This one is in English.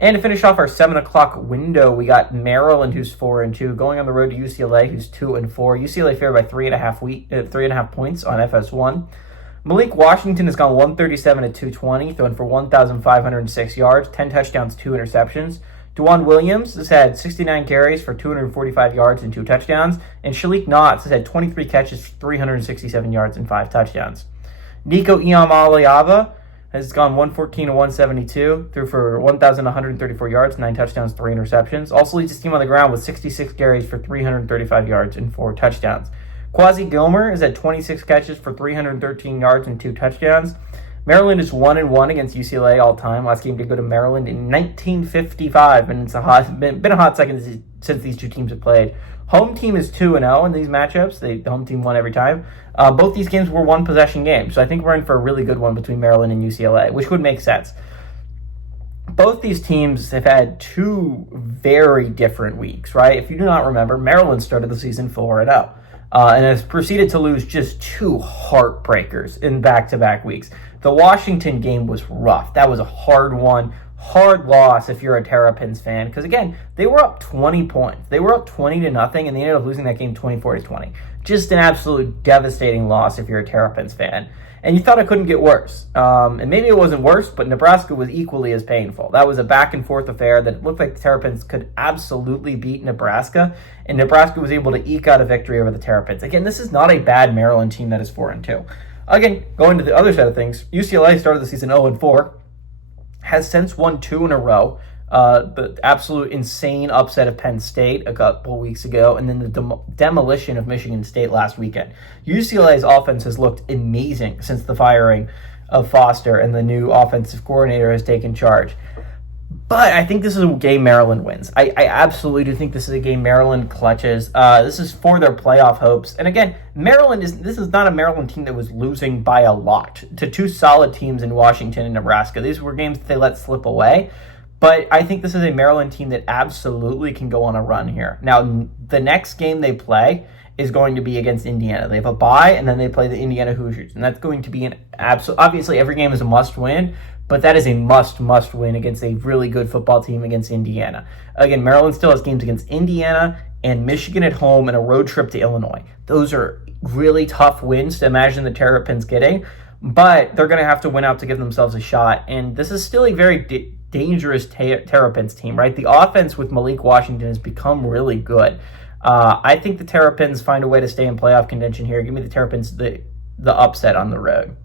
And to finish off our 7 o'clock window, we got Maryland, who's 4-2, going on the road to UCLA, who's 2-4. UCLA favored by 3.5 points on FS1. Malik Washington has gone 137 at 220, throwing for 1,506 yards, 10 touchdowns, 2 interceptions. DeJuan Williams has had 69 carries for 245 yards and 2 touchdowns. And Shalik Knotts has had 23 catches for 367 yards and 5 touchdowns. Nico Iamaleava has gone 114 to 172, threw for 1,134 yards, 9 touchdowns, 3 interceptions. Also leads his team on the ground with 66 carries for 335 yards and 4 touchdowns. Quasi Gilmer is at 26 catches for 313 yards and 2 touchdowns. Maryland is 1-1 against UCLA all time. Last game did go to Maryland in 1955, and it's been a hot second since these two teams have played. Home team is 2-0 in these matchups. The home team won every time. Both these games were one possession games, so I think we're in for a really good one between Maryland and UCLA, which would make sense. Both these teams have had 2 very different weeks, right? If you do not remember, Maryland started the season 4-0. And has proceeded to lose just 2 heartbreakers in back-to-back weeks. The Washington game was rough. That was a hard one. Hard loss if you're a Terrapins fan. Because, again, they were up 20 points. They were up 20-0, and they ended up losing that game 24-20. Just an absolute devastating loss if you're a Terrapins fan. And you thought it couldn't get worse. And maybe it wasn't worse, but Nebraska was equally as painful. That was a back-and-forth affair that it looked like the Terrapins could absolutely beat Nebraska, and Nebraska was able to eke out a victory over the Terrapins. Again, this is not a bad Maryland team that is 4-2. Again, going to the other side of things, UCLA started the season 0-4, has since won 2 in a row. The absolute insane upset of Penn State a couple weeks ago, and then the demolition of Michigan State last weekend. UCLA's offense has looked amazing since the firing of Foster and the new offensive coordinator has taken charge. But I think this is a game Maryland wins. I absolutely do think this is a game Maryland clutches. This is for their playoff hopes. And again, this is not a Maryland team that was losing by a lot to 2 solid teams in Washington and Nebraska. These were games that they let slip away. But I think this is a Maryland team that absolutely can go on a run here. Now, the next game they play is going to be against Indiana. They have a bye, and then they play the Indiana Hoosiers. And that's going to be an absolute... Obviously, every game is a must-win, but that is a must win against a really good football team against Indiana. Again, Maryland still has games against Indiana and Michigan at home and a road trip to Illinois. Those are really tough wins to imagine the Terrapins getting, but they're going to have to win out to give themselves a shot. And this is still a very dangerous Terrapins team, right? The offense with Malik Washington has become really good. I think the Terrapins find a way to stay in playoff contention here. Give me the Terrapins the upset on the road.